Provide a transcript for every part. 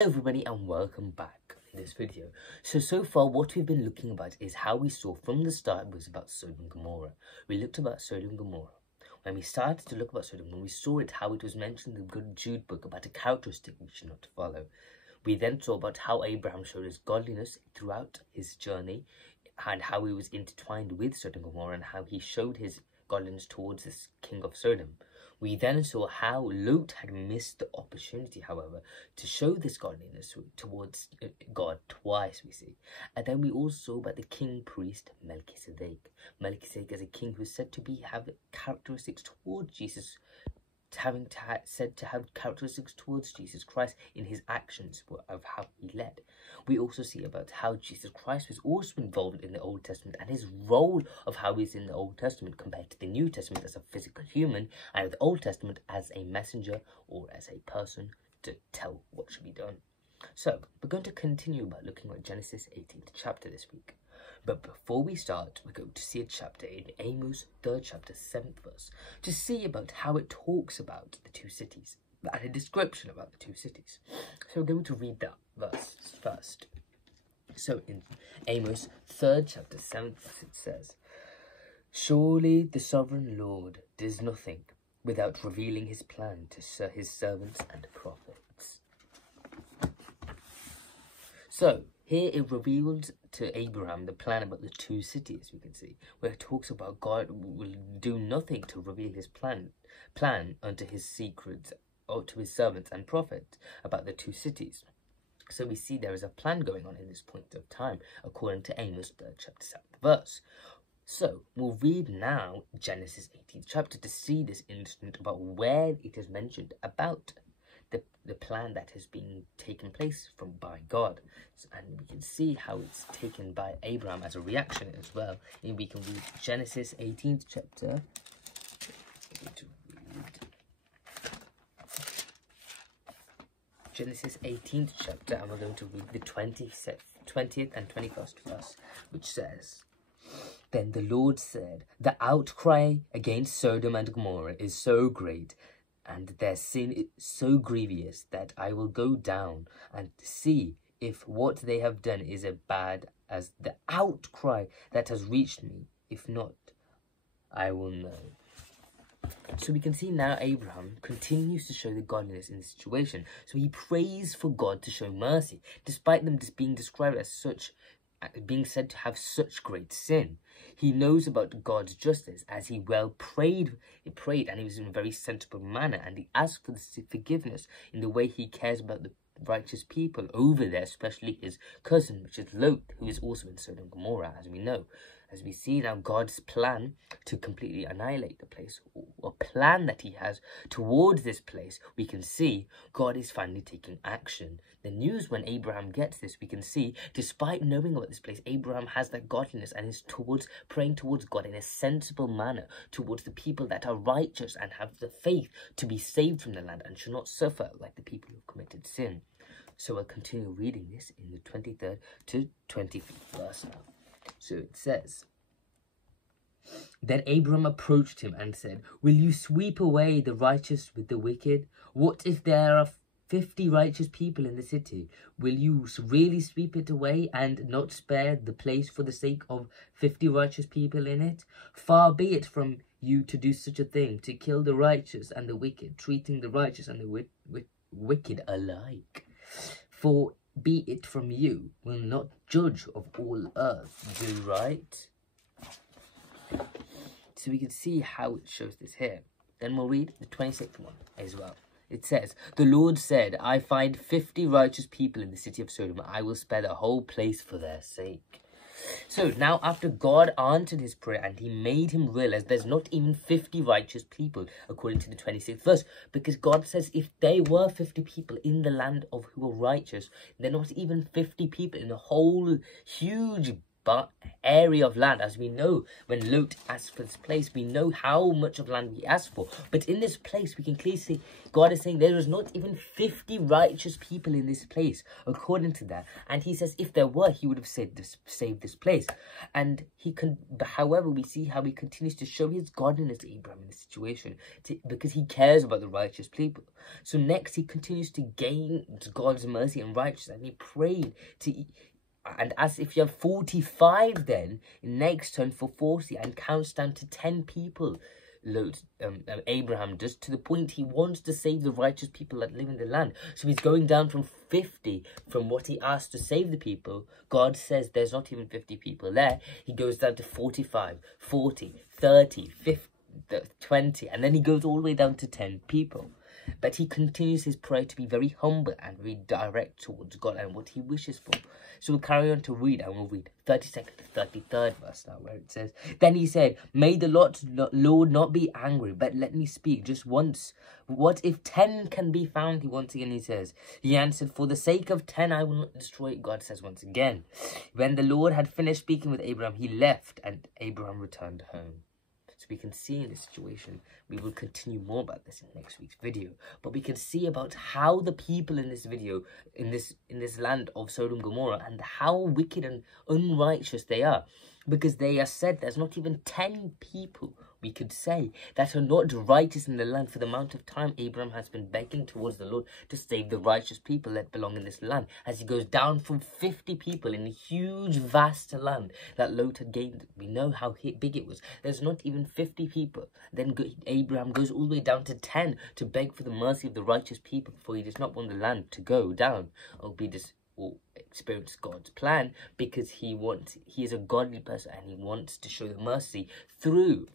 Hello everybody and welcome back in this video. So far what we've been looking about is how we saw from the start was about Sodom and Gomorrah. We looked about Sodom and Gomorrah. When we started to look about Sodom, when we saw it, how it was mentioned in the good Jude book about a characteristic we should not follow. We then saw about how Abraham showed his godliness throughout his journey and how he was intertwined with Sodom and Gomorrah and how he showed his godliness towards this king of Sodom. We then saw how Lot had missed the opportunity, however, to show this godliness towards God twice, we see. And then we also saw about the king priest Melchizedek. Melchizedek is a king who is said to have characteristics towards Jesus, said to have characteristics towards Jesus Christ in his actions of how he led. We also see about how Jesus Christ was also involved in the Old Testament and his role of how he's in the Old Testament compared to the New Testament as a physical human and the Old Testament as a messenger or as a person to tell what should be done. So we're going to continue by looking at Genesis 18th chapter this week. But before we start, we're going to see a chapter in Amos 3rd chapter 7th verse to see about how it talks about the two cities and a description about the two cities. So we're going to read that verse first. So in Amos 3rd chapter 7th verse it says, "Surely the sovereign Lord does nothing without revealing his plan to his servants and prophets." So here it revealed to Abraham the plan about the two cities, we can see, where it talks about God will do nothing to reveal his plan unto his secrets, or to his servants and prophets about the two cities. So we see there is a plan going on in this point of time, according to Amos 3rd chapter 7th verse. So we'll read now Genesis 18th chapter to see this instant about where it is mentioned about the plan that has been taken place by God. And we can see how it's taken by Abraham as a reaction as well. And we can read Genesis 18th chapter. Genesis 18th chapter, and we're going to read the 20th and 21st verse, which says, "Then the Lord said, the outcry against Sodom and Gomorrah is so great, and their sin is so grievous, that I will go down and see if what they have done is as bad as the outcry that has reached me. If not, I will know." So we can see now Abraham continues to show the godliness in the situation. So he prays for God to show mercy, despite them just being described as such, being said to have such great sin. He knows about God's justice as he prayed and he was in a very sensible manner, and he asked for the forgiveness in the way he cares about the righteous people over there, especially his cousin, which is Lot, who is also in Sodom and Gomorrah, as we know. As we see now God's plan to completely annihilate the place, or plan that he has towards this place, we can see God is finally taking action. The news when Abraham gets this, we can see, despite knowing about this place, Abraham has that godliness and is praying towards God in a sensible manner, towards the people that are righteous and have the faith to be saved from the land and should not suffer like the people who have committed sin. So I'll continue reading this in the 23rd to 25th verse now. So it says, "Then Abram approached him and said, will you sweep away the righteous with the wicked? What if there are 50 righteous people in the city? Will you really sweep it away and not spare the place for the sake of 50 righteous people in it? Far be it from you to do such a thing, to kill the righteous and the wicked, treating the righteous and the wicked alike. For be it from you, will not judge of all earth do right?" So we can see how it shows this here. Then we'll read the 26th one as well. It says, "The Lord said, I find 50 righteous people in the city of Sodom. I will spare the whole place for their sake." So now after God answered his prayer and he made him realize there's not even 50 righteous people according to the 26th verse, because God says if they were 50 people in the land of who were righteous, they're not even 50 people in the whole huge area of land. As we know, when Lot asked for this place, we know how much of land he asked for. But in this place, we can clearly see God is saying there is not even 50 righteous people in this place, according to that. And he says if there were, he would have saved this place. And however, we see how he continues to show his godliness to Abraham in this situation, because he cares about the righteous people. So next, he continues to gain God's mercy and righteousness, and he prayed to. And as if you have 45, then next turn for 40 and counts down to 10 people. Abraham does, to the point he wants to save the righteous people that live in the land. So he's going down from 50 from what he asked to save the people. God says there's not even 50 people there. He goes down to 45, 40, 30, 50, 20, and then he goes all the way down to 10 people. But he continues his prayer to be very humble and very direct towards God and what he wishes for. So we'll carry on to read, and we'll read 32nd to 33rd verse now, where it says, Then he said, May the Lord not be angry, but let me speak just once. What if 10 can be found? Once again he says. He answered, For the sake of 10 I will not destroy it, God says once again. When the Lord had finished speaking with Abraham, he left, and Abraham returned home. So we can see in this situation, we will continue more about this in next week's video, but we can see about how the people in this video, in this land of Sodom and Gomorrah, and how wicked and unrighteous they are, because they are said there's not even 10 people, we could say, that are not righteous in the land. For the amount of time Abraham has been begging towards the Lord to save the righteous people that belong in this land, as he goes down from 50 people in a huge, vast land that Lot had gained. We know how big it was. There's not even 50 people. Then Abraham goes all the way down to 10 to beg for the mercy of the righteous people, for he does not want the land to go down or experience God's plan, because he is a godly person and he wants to show the mercy through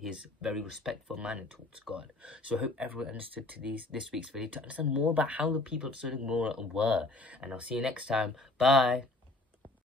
his very respectful manner towards God. So I hope everyone understood this week's video to understand more about how the people of Sodom and Gomorrah were, and I'll see you next time. Bye.